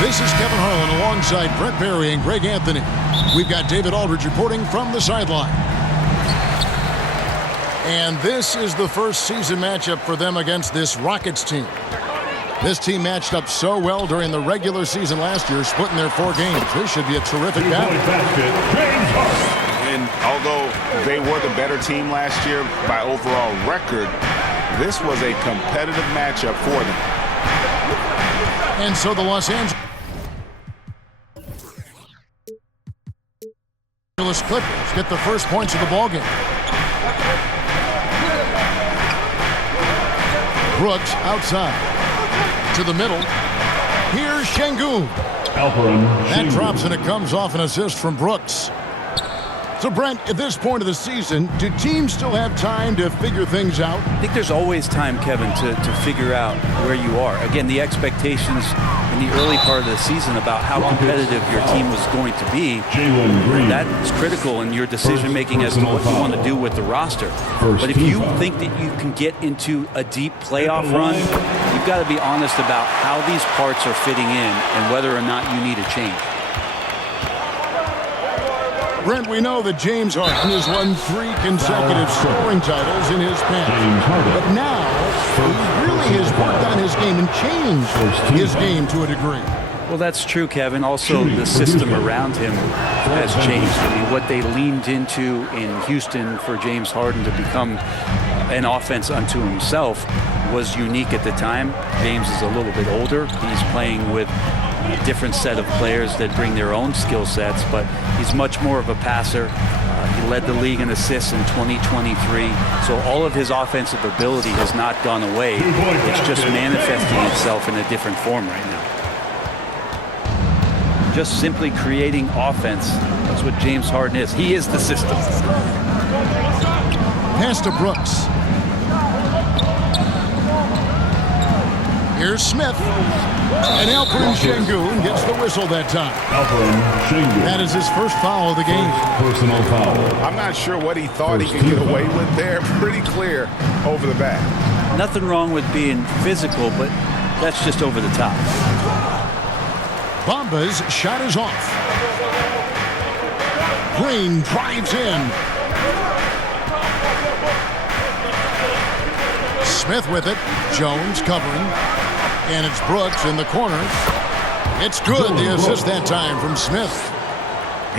This is Kevin Harlan alongside Brent Barry and Greg Anthony. We've got David Aldridge reporting from the sideline. And this is the first season matchup for them against this Rockets team. This team matched up so well during the regular season last year, splitting their 4 games. This should be a terrific battle. And although they were the better team last year by overall record, this was a competitive matchup for them. And so the Los Angeles Clippers get the first points of the ballgame. Brooks outside to the middle. Here's Şengün. That drops and it comes off an assist from Brooks. So, Brent, at this point of the season, do teams still have time to figure things out? I think there's always time, Kevin, to figure out where you are. Again, the expectations in the early part of the season about how competitive your team was going to be, that is critical in your decision-making as to what you want to do with the roster. But if you think that you can get into a deep playoff run, you've got to be honest about how these parts are fitting in and whether or not you need a change. Brent, we know that James Harden has won 3 consecutive scoring titles in his past. But now, he really has worked on his game and changed his game to a degree. Well, that's true, Kevin. Also, the system around him has changed. I mean, what they leaned into in Houston for James Harden to become an offense unto himself was unique at the time. James is a little bit older. He's playing with a different set of players that bring their own skill sets, but he's much more of a passer. He led the league in assists in 2023, so all of his offensive ability has not gone away. It's just manifesting itself in a different form right now. Just simply creating offense. That's what James Harden is. He is the system. Pass to Brooks. Here's Smith. And Alperen Şengün gets the whistle that time. That is his first foul of the game. Personal foul. I'm not sure what he thought he could get away with there. Pretty clear over the back. Nothing wrong with being physical, but that's just over the top. Bamba's shot is off. Green drives in. Smith with it. Jones covering. And it's Brooks in the corner. It's good. The assist that time from Smith.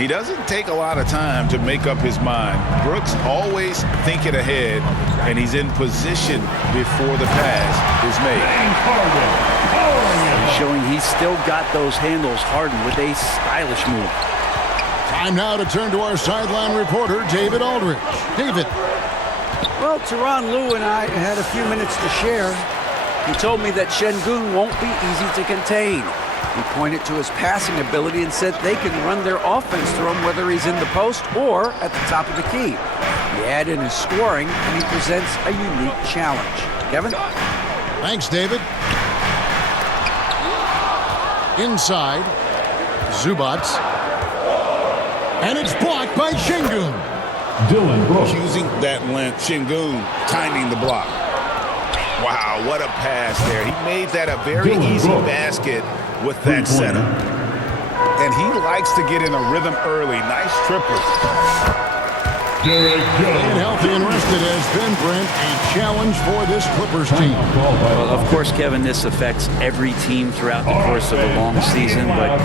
He doesn't take a lot of time to make up his mind. Brooks always thinking ahead, and he's in position before the pass is made. He's showing he's still got those handles. Harden with a stylish move. Time now to turn to our sideline reporter, David Aldridge. David. Well, Tyronn Lue and I had a few minutes to share. He told me that Şengün won't be easy to contain. He pointed to his passing ability and said they can run their offense through him whether he's in the post or at the top of the key. He add in his scoring, and he presents a unique challenge. Kevin? Thanks, David. Inside, Zubac. And it's blocked by Şengün. Dylan Brooks. Using that length, Şengün timing the block. Wow, what a pass there. He made that a very easy basket with that setup. And he likes to get in a rhythm early. Nice triplet. Staying healthy and rested has been, Brent, a challenge for this Clippers team. Well, of course, Kevin, this affects every team throughout the course of a long season. But,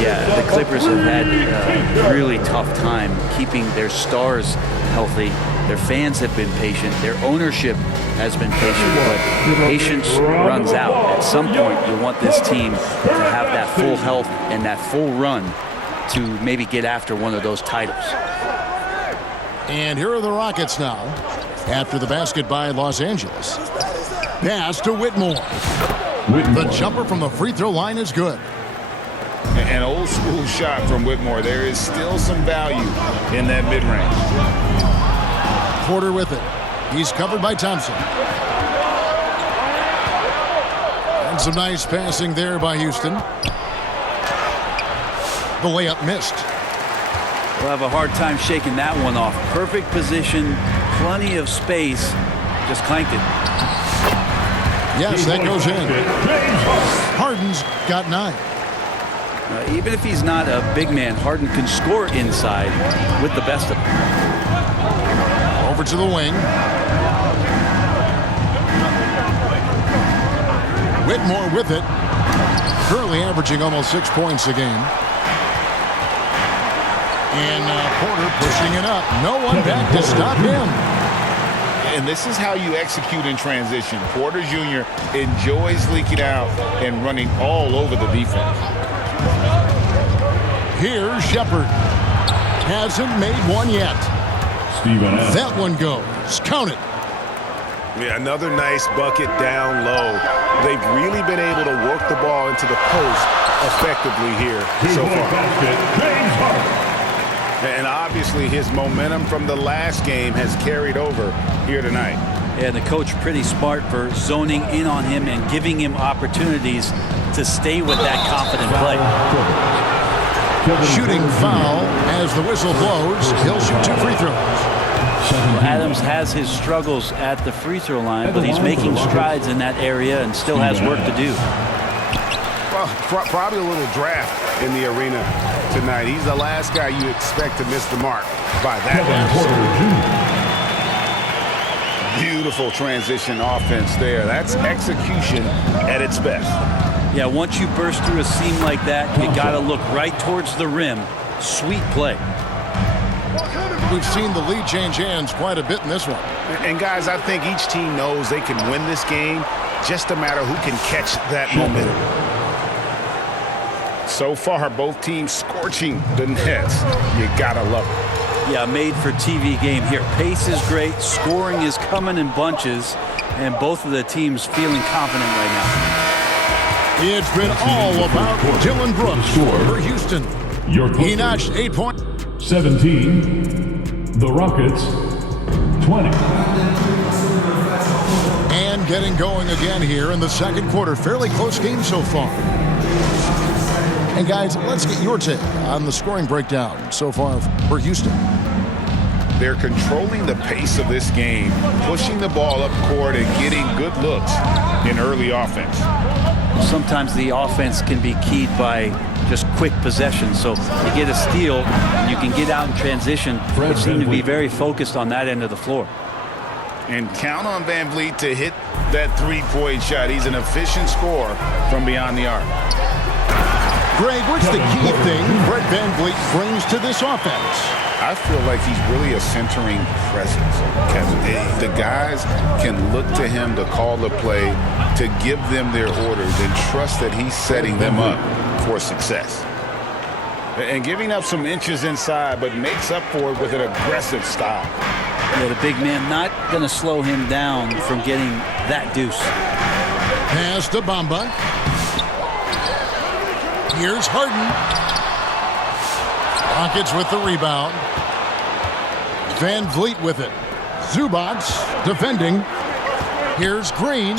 yeah, the Clippers have had a really tough time keeping their stars healthy. Their fans have been patient. Their ownership has been patient. But patience runs out. At some point, you want this team to have that full health and that full run to maybe get after one of those titles. And here are the Rockets now, after the basket by Los Angeles. Pass to Whitmore. The jumper from the free throw line is good. An old school shot from Whitmore. There is still some value in that mid-range. Porter with it. He's covered by Thompson. And some nice passing there by Houston. The layup missed. We'll have a hard time shaking that one off. Perfect position, plenty of space. Just clanked it. Yes, that goes in. Harden's got 9. Even if he's not a big man, Harden can score inside with the best of them. Over to the wing. Whitmore with it. Currently averaging almost 6 points a game. And Porter pushing it up. No one back to stop him. And this is how you execute in transition. Porter Jr. enjoys leaking out and running all over the defense. Here's Shepard. Hasn't made one yet. That one goes. Count it. Yeah, another nice bucket down low. They've really been able to work the ball into the post effectively here so far. And obviously his momentum from the last game has carried over here tonight. Yeah, the coach pretty smart for zoning in on him and giving him opportunities to stay with that confident play. Shooting foul as the whistle blows. He'll shoot 2 free throws. Well, Adams has his struggles at the free throw line, but he's making strides in that area and still has work to do. Well, probably a little draft in the arena tonight. He's the last guy you expect to miss the mark by that. Beautiful transition offense there. That's execution at its best. Yeah, once you burst through a seam like that, you got to look right towards the rim. Sweet play. We've seen the lead change hands quite a bit in this one. And guys, I think each team knows they can win this game. Just a matter who can catch that momentum. So far, both teams scorching the nets. You gotta love it. Yeah, made for TV game here. Pace is great. Scoring is coming in bunches. And both of the teams feeling confident right now. It's been all about Dillon Brooks for Houston. He notched 8 points. 17, the Rockets, 20. And getting going again here in the second quarter. Fairly close game so far. And guys, let's get your take on the scoring breakdown so far for Houston. They're controlling the pace of this game, pushing the ball up court and getting good looks in early offense. Sometimes the offense can be keyed by just quick possession. So you get a steal, and you can get out in transition, which seem to be very focused on that end of the floor. And count on Van Vliet to hit that three-point shot. He's an efficient scorer from beyond the arc. Greg, what's the key thing Fred Van Vliet brings to this offense? I feel like he's really a centering presence, Kevin. The guys can look to him to call the play, to give them their orders, and trust that he's setting them up for success. And giving up some inches inside, but makes up for it with an aggressive style. Yeah, the big man not going to slow him down from getting that deuce. Pass to Bamba. Here's Harden. Rockets with the rebound. Van Vliet with it. Zubac defending. Here's Green.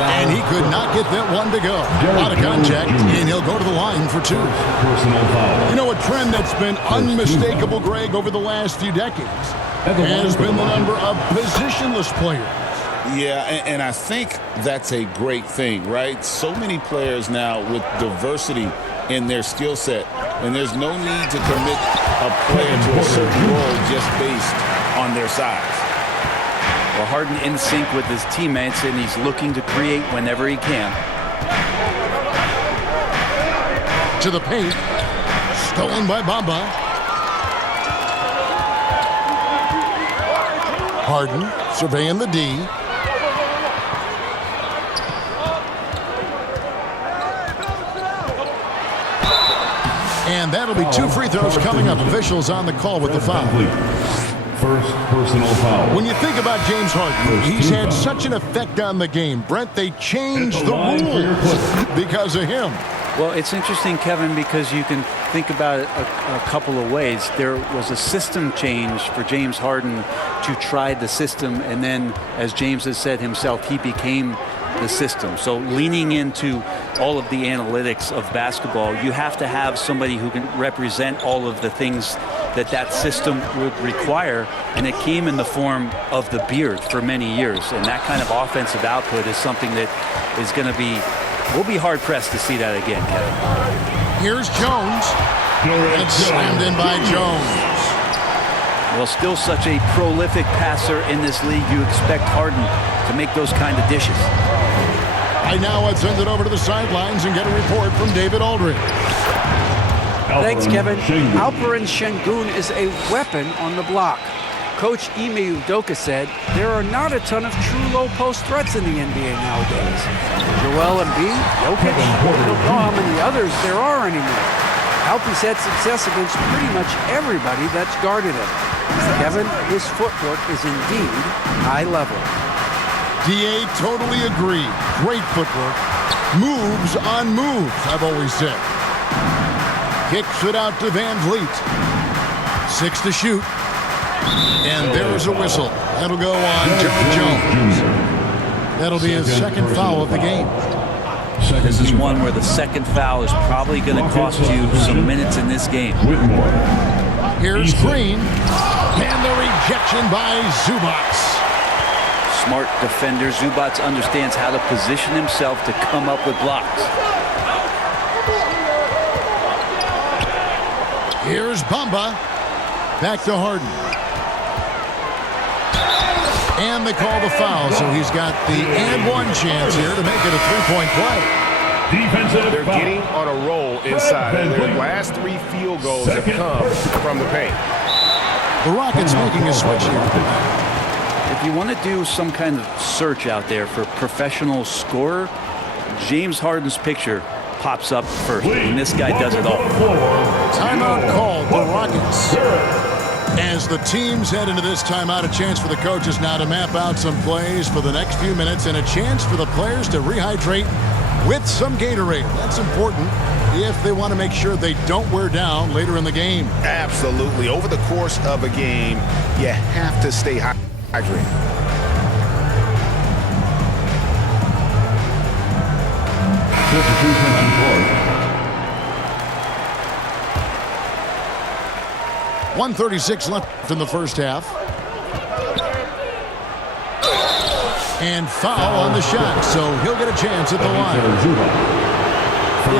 And he could not get that one to go. Out of contact, and he'll go to the line for 2. You know, a trend that's been unmistakable, Greg, over the last few decades has been the number of positionless players. Yeah, and I think that's a great thing, right? So many players now with diversity in their skill set, and there's no need to commit a player to a certain role just based on their size. Well, Harden in sync with his teammates, and he's looking to create whenever he can. To the paint. Stolen by Bamba. Harden surveying the D. And that'll be 2 free throws coming up. Officials on the call with the foul. First personal foul. When you think about James Harden, he's had such an effect on the game. Brent, they changed the rules because of him. Well, it's interesting, Kevin, because you can think about it a couple of ways. There was a system change for James Harden to try the system, and then, as James has said himself, he became the system. So leaning into all of the analytics of basketball, you have to have somebody who can represent all of the things that system would require, and it came in the form of the beard for many years. And that kind of offensive output is something that is going to be We'll be hard-pressed to see that again, Kevin. Here's Jones. And slammed in by Jones. Well, still such a prolific passer in this league. You expect Harden to make those kind of dishes. Right now, let's send it over to the sidelines and get a report from David Aldridge. Thanks, Kevin. Alperen Şengün is a weapon on the block. Coach Ime Udoka said there are not a ton of true low-post threats in the NBA nowadays. Joel Embiid, Jokic, I don't know how many others there are anymore. Alp's had success against pretty much everybody that's guarded him. Kevin, his footwork is indeed high level. DA totally agree. Great footwork. Moves on moves, I've always said. Kicks it out to Van Vliet. 6 to shoot. And there's a whistle. That'll go on Derrick Jones. That'll be his second foul of the game. This is one where the second foul is probably going to cost you some minutes in this game. Here's Green. And the rejection by Zubac. Smart defender. Zubac understands how to position himself to come up with blocks. Here's Bamba. Back to Harden. And they call the foul, so he's got the and one chance here to make it a three-point play. They're getting on a roll inside. Their last 3 field goals have come from the paint. The Rockets making a switch here. If you want to do some kind of search out there for professional scorer, James Harden's picture pops up first. And this guy does it all. Timeout called, the Rockets. As the teams head into this timeout, a chance for the coaches now to map out some plays for the next few minutes and a chance for the players to rehydrate with some Gatorade. That's important if they want to make sure they don't wear down later in the game. Absolutely. Over the course of a game, you have to stay hydrated. Substitution on court. 1:36 left in the first half. And foul on the shot, so he'll get a chance at the line.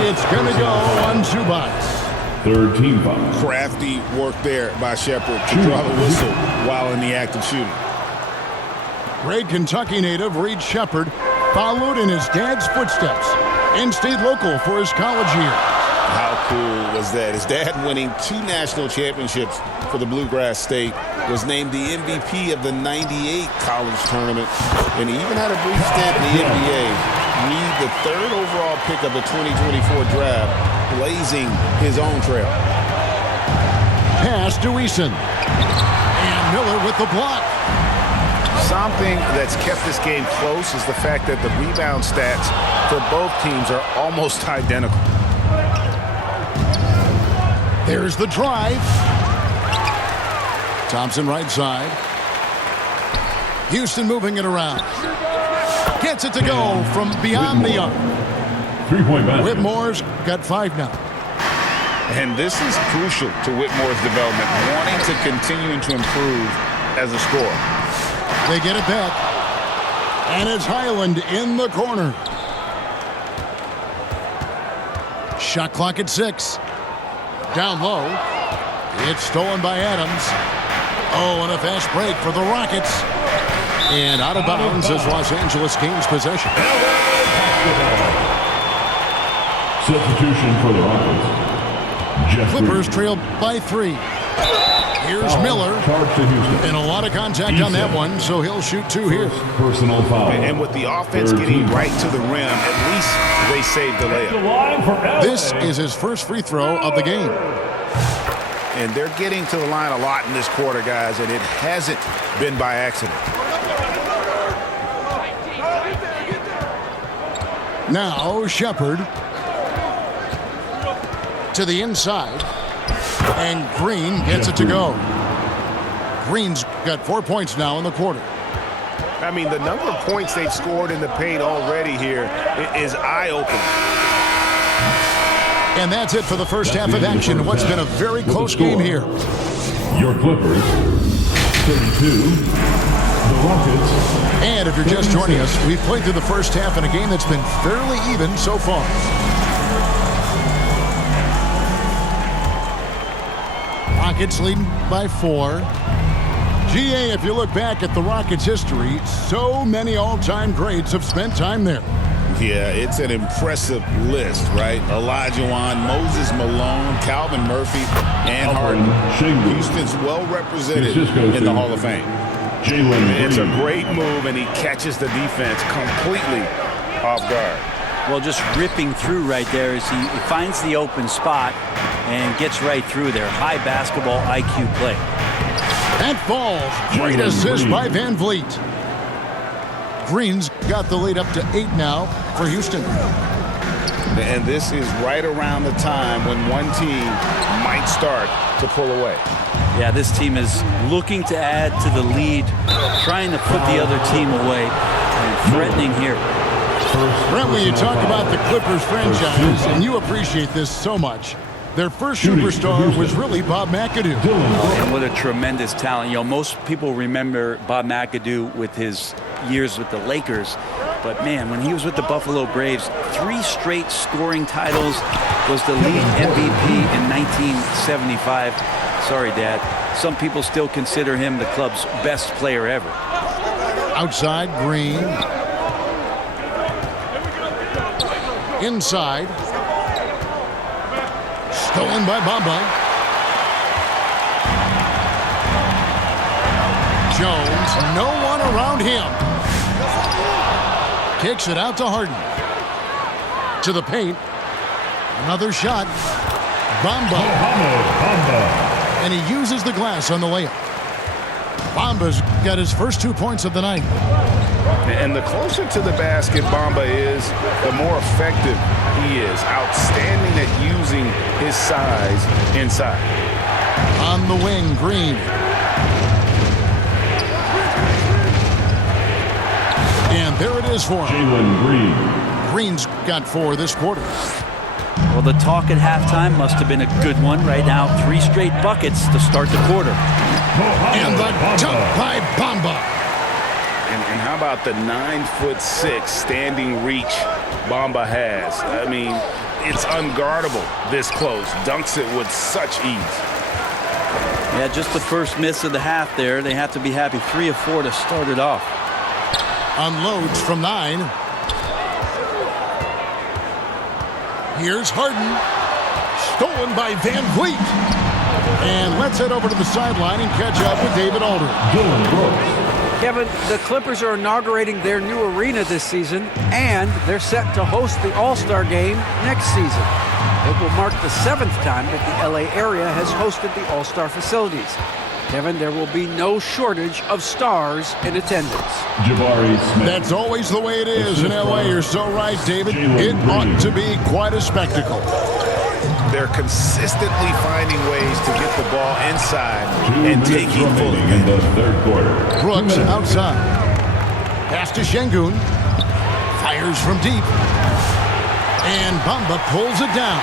It's going to go on Zubac. Third team foul. Crafty work there by Shepherd to draw the whistle while in the act of shooting. Great Kentucky native Reed Shepherd followed in his dad's footsteps and stayed local for his college years. How cool was that? His dad winning 2 national championships for the Bluegrass State, was named the MVP of the '98 college tournament, and he even had a brief stint in the NBA. Reed, the 3rd overall pick of the 2024 draft, blazing his own trail. Pass to Eason. And Miller with the block. Something that's kept this game close is the fact that the rebound stats for both teams are almost identical. There's the drive. Thompson right side. Houston moving it around. Gets it to go from beyond the arc. 3-point basket. Whitmore's got 5 now. And this is crucial to Whitmore's development, wanting to continue to improve as a scorer. They get it back. And it's Highland in the corner. Shot clock at 6. Down low. It's stolen by Adams. Oh, and a fast break for the Rockets. And out of bounds as Los Angeles gains possession. Substitution for the Rockets. Jeff Clippers Green. trailed by 3. Here's Miller. Charge to Houston. And a lot of contact on that one, so he'll shoot 2 here. Personal foul. And with the offense getting right to the rim, at least they saved the layup. This is his first free throw of the game. And they're getting to the line a lot in this quarter, guys, and it hasn't been by accident. Now Shepherd to the inside. And Green gets it to go. Green's got 4 points now in the quarter. I mean, the number of points they've scored in the paint already here is eye-opening. And that's it for the first half of action. What's been a very close game here. Your Clippers, 32. The Rockets. And if you're just joining us, we've played through the first half in a game that's been fairly even so far. Rockets leading by 4. GA, if you look back at the Rockets' history, so many all-time greats have spent time there. Yeah, it's an impressive list, right? Olajuwon, Moses Malone, Calvin Murphy, and Harden. Houston's well represented in the Hall of Fame. It's a great move, and he catches the defense completely off guard. Well, just ripping through right there as he finds the open spot and gets right through there. High basketball IQ play. That falls. Great assist by Van Vliet. Green's got the lead up to 8 now for Houston. And this is right around the time when one team might start to pull away. Yeah, this team is looking to add to the lead, trying to put the other team away, and threatening here. Brent, when you talk about the Clippers franchise, and you appreciate this so much, their first superstar was really Bob McAdoo. And what a tremendous talent. You know, most people remember Bob McAdoo with his years with the Lakers. But, man, when he was with the Buffalo Braves, 3 straight scoring titles, was the league MVP in 1975. Sorry, Dad. Some people still consider him the club's best player ever. Outside, Green. Inside. Stolen by Bamba. Jones, no one around him. Kicks it out to Harden. To the paint. Another shot. Bamba. And he uses the glass on the layup. Bamba's got his first 2 points of the night. And the closer to the basket Bamba is, the more effective he is. Outstanding at using his size inside. On the wing, Green. And there it is for him. Jalen Green. Green's got 4 this quarter. Well, the talk at halftime must have been a good one. Right now, 3 straight buckets to start the quarter. And the dunk by Bamba. And how about the 9'6" standing reach Bamba has? I mean, it's unguardable this close. Dunks it with such ease. Yeah, just the first miss of the half there. They have to be happy. 3 of 4 to start it off. Unloads from 9. Here's Harden. Stolen by Van Vliet. And let's head over to the sideline and catch up with David Aldridge. Kevin, the Clippers are inaugurating their new arena this season, and they're set to host the All-Star Game next season. It will mark the 7th time that the LA area has hosted the All-Star facilities. Kevin, there will be no shortage of stars in attendance. Jabari Smith. That's always the way it is in LA. You're so right, David. It ought to be quite a spectacle. They're consistently finding ways to get the ball inside and taking full in the third quarter. Brooks outside. Pass to Şengün. Fires from deep. And Bamba pulls it down.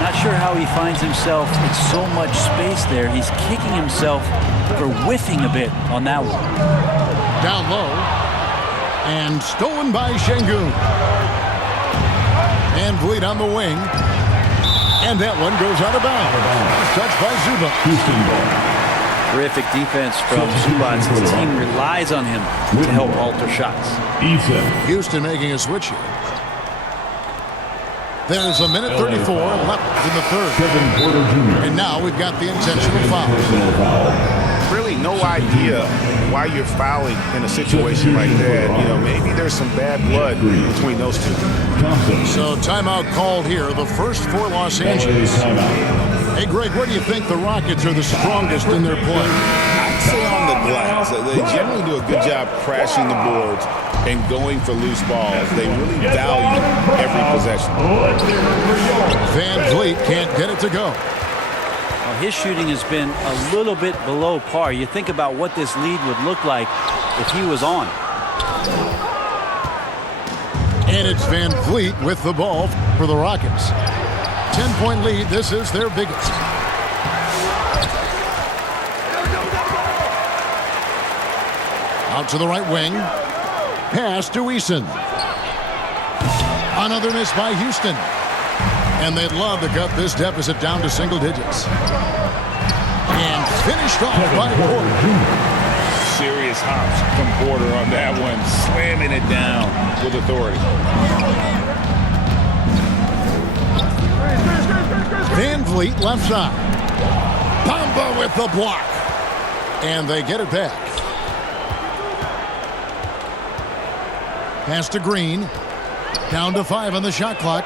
Not sure how he finds himself in so much space there. He's kicking himself for whiffing a bit on that one. Down low. And stolen by Şengün. And Vliet on the wing. And that one goes out of bounds. Touched by Zubac. Houston ball. Terrific defense from Zubac. His team relies on him to help alter shots. Houston making a switch here. There's a minute 34 left in the third. Kevin Porter Jr. And now we've got the intentional foul. Personal foul. Really no idea why you're fouling in a situation like that. You know, maybe there's some bad blood between those two. Thompson. So timeout called here, the first for Los Angeles. Hey, Greg, where do you think the Rockets are the strongest in their play? I'd say on the glass. They generally do a good job crashing the boards and going for loose balls. They really value every possession. Van Vliet can't get it to go. Well, his shooting has been a little bit below par. You think about what this lead would look like if he was on. And it's Van Vliet with the ball for the Rockets. 10-point lead. This is their biggest. Out to the right wing. Pass to Eason. Another miss by Houston. And they'd love to cut this deficit down to single digits. And finished off by Porter. Serious hops from Porter on that one, slamming it down with authority. Van Vliet left side. Bamba with the block. And they get it back. Pass to Green. Down to 5 on the shot clock.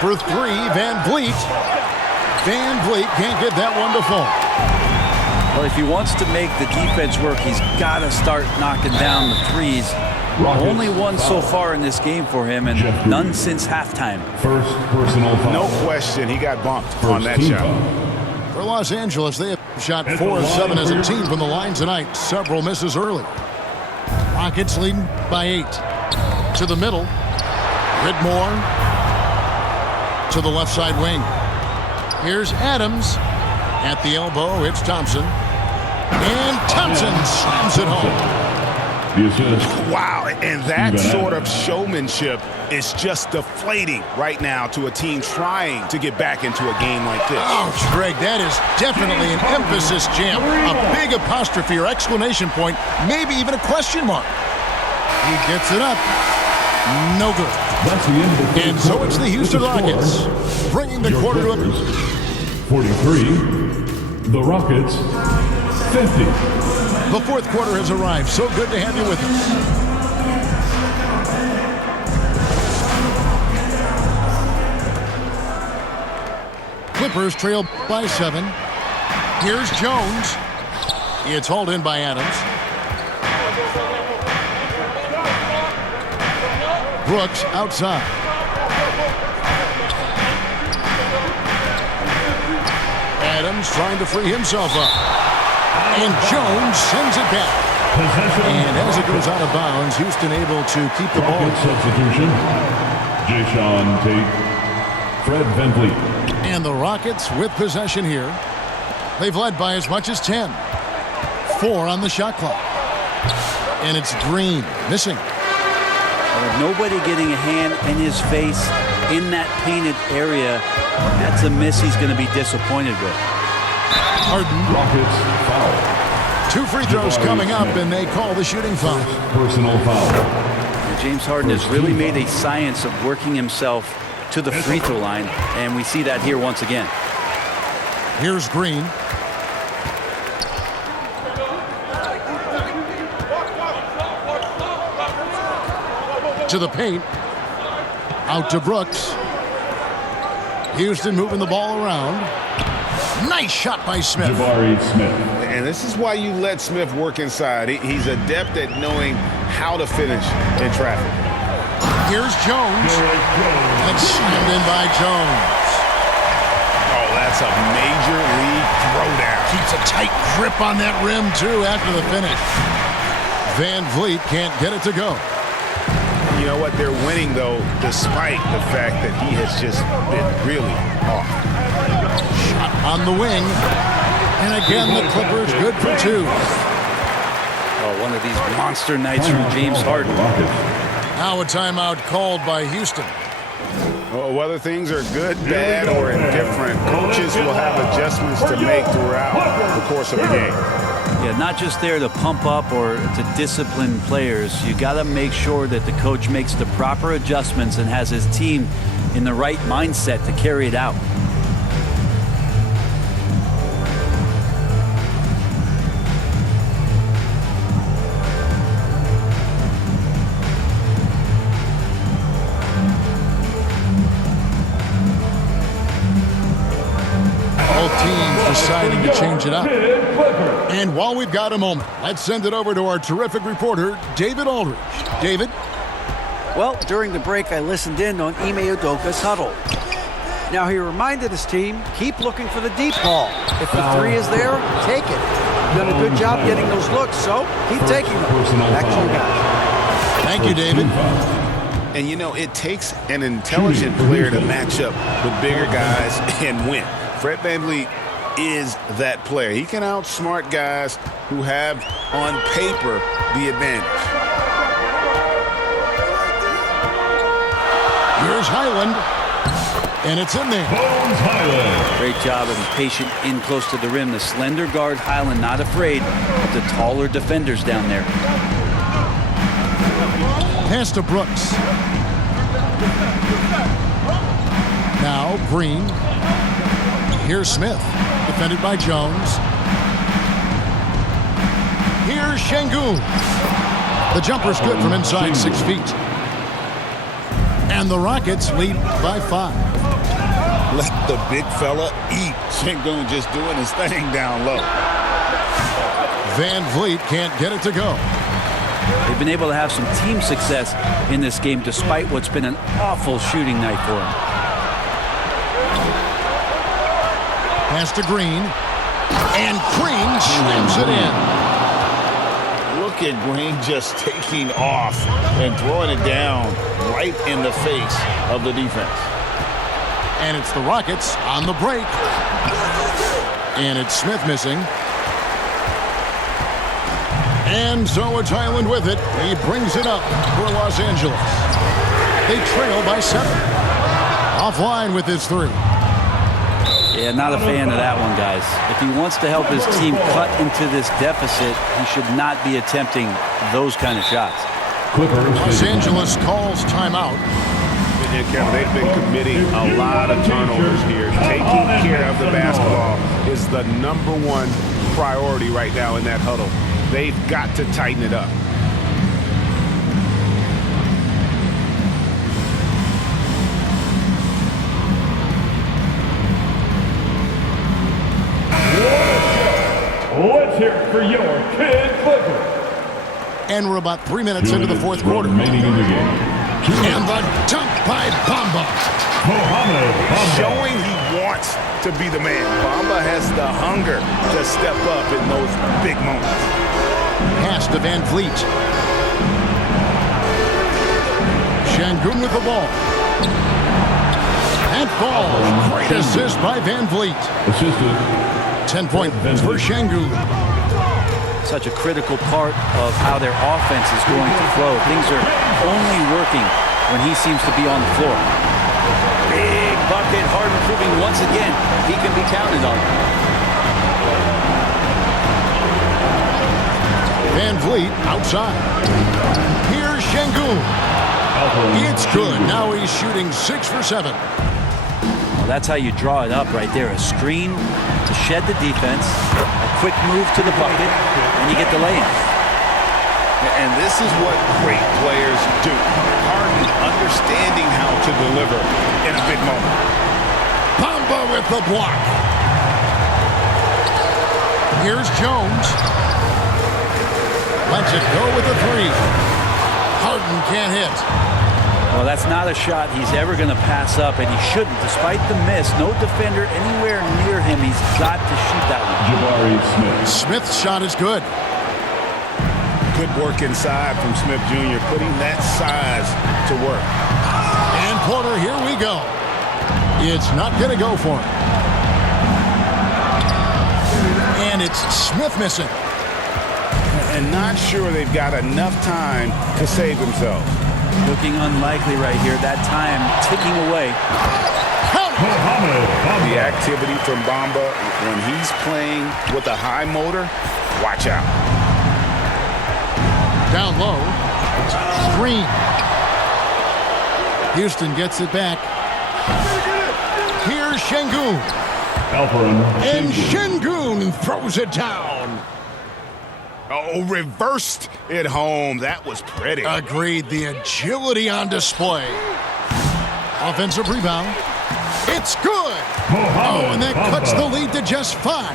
For 3, Van Vliet. Van Vliet can't get that one to fall. Well, if he wants to make the defense work, he's got to start knocking down the threes. Only one so far in this game for him, and none since halftime. First personal foul. No question, he got bumped on that shot. For Los Angeles, they have shot 4 of 7 as a team from the line tonight. Several misses early. Rockets leading by 8. To the middle. Whitmore. To the left side wing. Here's Adams. At the elbow, it's Thompson. And Thompson slams it home. The assist. Wow, and that sort of showmanship is just deflating right now to a team trying to get back into a game like this. Ouch, Greg, that is definitely an emphasis jam. A big apostrophe or exclamation point, maybe even a question mark. He gets it up. No good. That's the end of the And so it's the Houston Rockets, bringing the quarter to a 43. The Rockets 50. The fourth quarter has arrived. So good to have you with us. Clippers trail by 7. Here's Jones. It's hauled in by Adams. Brooks outside. Adams trying to free himself up. And Jones sends it back. And as it goes out of bounds, Houston able to keep the ball. Rocket substitution. Jayshawn Tate. Fred VanVleet. And the Rockets with possession here. They've led by as much as 10. 4 on the shot clock. And it's Green missing. With nobody getting a hand in his face in that painted area, that's a miss he's going to be disappointed with. Harden. Rockets foul. 2 free throws coming up, and they call the shooting foul. Personal foul. James Harden has really made a science of working himself to the free throw line, and we see that here once again. Here's Green. To the paint. Out to Brooks. Houston moving the ball around. Nice shot by Smith. Jabari Smith. And this is why you let Smith work inside. He's adept at knowing how to finish in traffic. Here's Jones. That's slammed in by Jones. Oh, that's a major league throwdown. Keeps a tight grip on that rim, too, after the finish. Van Vliet can't get it to go. You know what? They're winning, though, despite the fact that he has just been really off. Shot on the wing. And again, the Clippers good for 2. Oh, one of these monster nights from James Harden. Now a timeout called by Houston. Well, whether things are good, bad, or indifferent, coaches will have adjustments to make throughout the course of the game. Yeah, not just there to pump up or to discipline players. You got to make sure that the coach makes the proper adjustments and has his team in the right mindset to carry it out. Deciding to change it up. And while we've got a moment, let's send it over to our terrific reporter, David Aldridge. David? Well, during the break, I listened in on Ime Udoka's huddle. Now, he reminded his team, keep looking for the deep ball. If the 3 is there, take it. You've done a good job getting those looks, so keep taking them. Back to you guys. Thank you, David. And, you know, it takes an intelligent player to match up with bigger guys and win. Fred VanVleet is that player. He can outsmart guys who have, on paper, the advantage. Here's Highland, and it's in there. Bones Highland. Great job of being patient in close to the rim. The slender guard Highland not afraid of the taller defenders down there. Pass to Brooks. Now Green. Here's Smith, defended by Jones. Here's Şengün. The jumper's good from inside 6 feet. And the Rockets lead by 5. Let the big fella eat. Şengün just doing his thing down low. Van Vliet can't get it to go. They've been able to have some team success in this game despite what's been an awful shooting night for them. Pass to Green. And Green slams it in. Look at Green just taking off and throwing it down right in the face of the defense. And it's the Rockets on the break. And it's Smith missing. And so it's Highland with it. He brings it up for Los Angeles. They trail by 7. Offline with his 3. Yeah, not a fan of that one, guys. If he wants to help his team cut into this deficit, he should not be attempting those kind of shots. Los Angeles calls timeout. And Kevin, they've been committing a lot of turnovers here. Taking care of the basketball is the #1 priority right now in that huddle. They've got to tighten it up. Let's hear it for your Kid Clipper. And we're about 3 minutes into the 4th quarter. Remaining in the game. And the dunk by Bamba. Mohamed Bamba. Showing he wants to be the man. Bamba has the hunger to step up in those big moments. Pass to Van Vliet. Şengün with the ball. That falls. Great assist by Van Vliet. Assisted. 10 points for Şengün. Such a critical part of how their offense is going to flow. Things are only working when he seems to be on the floor. Big bucket, Harden proving once again he can be counted on. Van Vliet outside. Here's Şengün. It's good. Now he's shooting 6 for 7. Well, that's how you draw it up right there. A screen to shed the defense, a quick move to the bucket, and you get the lay-in. And this is what great players do. Harden understanding how to deliver in a big moment. Bamba with the block. Here's Jones. Lets it go with a 3. Harden can't hit. Well, that's not a shot he's ever going to pass up, and he shouldn't. Despite the miss, no defender anywhere near him. He's got to shoot that one. Jabari Smith. Smith's shot is good. Good work inside from Smith Jr., putting that size to work. And Porter, here we go. It's not going to go for him. And it's Smith missing. And not sure they've got enough time to save themselves. Looking unlikely right here. That time ticking away. Mohamed Bamba. The activity from Bamba when he's playing with a high motor, watch out. Down low. Screen. Houston gets it back. Here's Şengün. Alperen And Şengün. Şengün throws it down. Oh, reversed it home. That was pretty. Agreed. The agility on display. Offensive rebound. It's good. Oh, and that cuts the lead to just 5.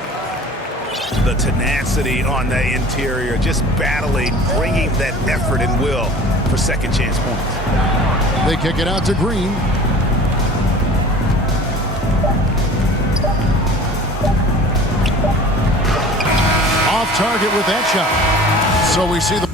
The tenacity on the interior, just battling, bringing that effort and will for second chance points. They kick it out to Green. Off target with that shot. So we see the